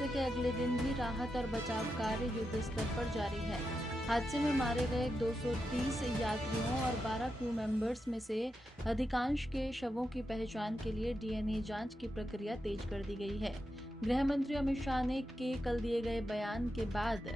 हादसे के अगले दिन भी राहत और बचाव कार्य युद्ध स्तर पर जारी है। हादसे में मारे गए 230 यात्रियों और 12 क्रू मेंबर्स में से अधिकांश के शवों की पहचान के लिए डीएनए जांच की प्रक्रिया तेज कर दी गई है। गृह मंत्री अमित शाह ने कल दिए गए बयान के बाद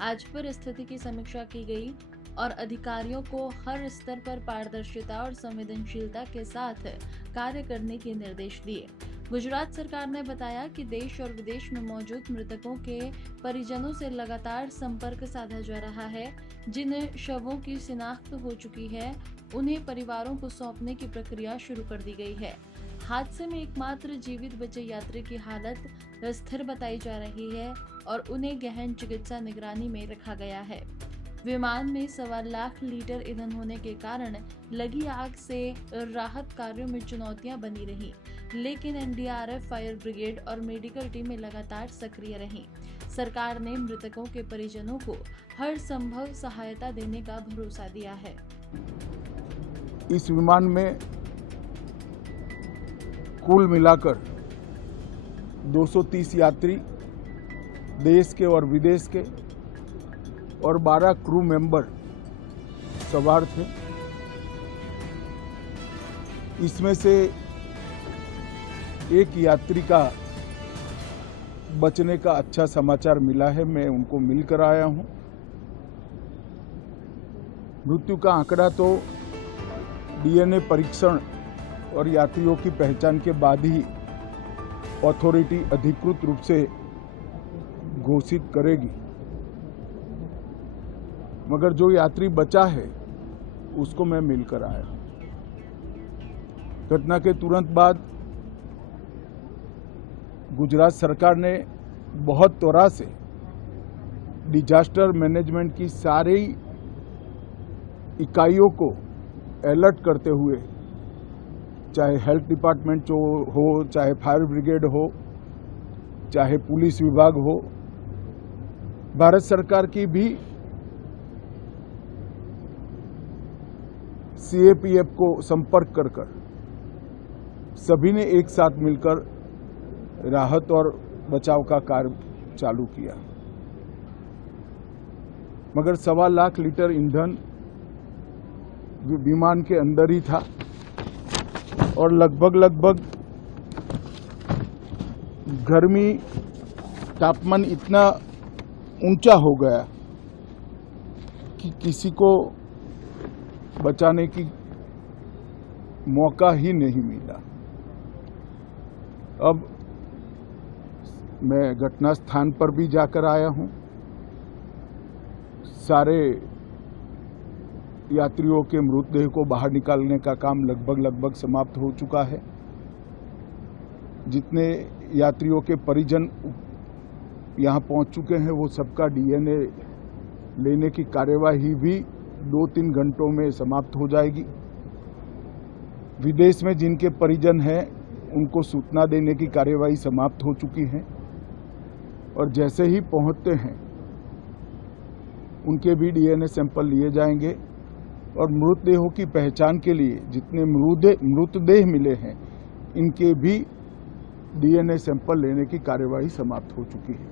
आज फिर स्थिति की समीक्षा की गई और अधिकारियों को हर स्तर पर पारदर्शिता और संवेदनशीलता के साथ कार्य करने के निर्देश दिए। गुजरात सरकार ने बताया कि देश और विदेश में मौजूद मृतकों के परिजनों से लगातार संपर्क साधा जा रहा है। जिन शवों की शिनाख्त हो चुकी है, उन्हें परिवारों को सौंपने की प्रक्रिया शुरू कर दी गई है। हादसे में एकमात्र जीवित बचे यात्री की हालत स्थिर बताई जा रही है और उन्हें गहन चिकित्सा निगरानी में रखा गया है। विमान में 1.25 लाख लीटर ईंधन होने के कारण लगी आग से राहत कार्यों में चुनौतियां बनी रही, लेकिन एनडीआरएफ, फायर ब्रिगेड और मेडिकल टीमें लगातार सक्रिय रहीं। सरकार ने मृतकों के परिजनों को हर संभव सहायता देने का भरोसा दिया है। इस विमान में कुल मिलाकर 230 यात्री देश के और विदेश के और 12 क्रू मेंबर सवार थे। इसमें से एक यात्री का बचने का अच्छा समाचार मिला है, मैं उनको मिलकर आया हूं। मृत्यु का आंकड़ा तो डीएनए परीक्षण और यात्रियों की पहचान के बाद ही अथॉरिटी अधिकृत रूप से घोषित करेगी, मगर जो यात्री बचा है उसको मैं मिलकर आया। घटना के तुरंत बाद गुजरात सरकार ने बहुत त्वरा से डिजास्टर मैनेजमेंट की सारी इकाइयों को अलर्ट करते हुए, चाहे हेल्थ डिपार्टमेंट हो, चाहे फायर ब्रिगेड हो, चाहे पुलिस विभाग हो, भारत सरकार की भी सीएपीएफ को संपर्क कर सभी ने एक साथ मिलकर राहत और बचाव का कार्य चालू किया। मगर 1.25 लाख लीटर ईंधन विमान के अंदर ही था और लगभग गर्मी तापमान इतना ऊंचा हो गया कि किसी को बचाने की मौका ही नहीं मिला। अब मैं घटना स्थान पर भी जाकर आया हूं। सारे यात्रियों के मृतदेह को बाहर निकालने का काम लगभग समाप्त हो चुका है। जितने यात्रियों के परिजन यहां पहुंच चुके हैं, वो सबका डीएनए लेने की कार्यवाही भी 2-3 घंटों में समाप्त हो जाएगी। विदेश में जिनके परिजन हैं, उनको सूचना देने की कार्यवाही समाप्त हो चुकी है और जैसे ही पहुंचते हैं उनके भी डीएनए सैंपल लिए जाएंगे और मृतदेहों की पहचान के लिए जितने मृतदेह मिले हैं, इनके भी डीएनए सैंपल लेने की कार्यवाही समाप्त हो चुकी है।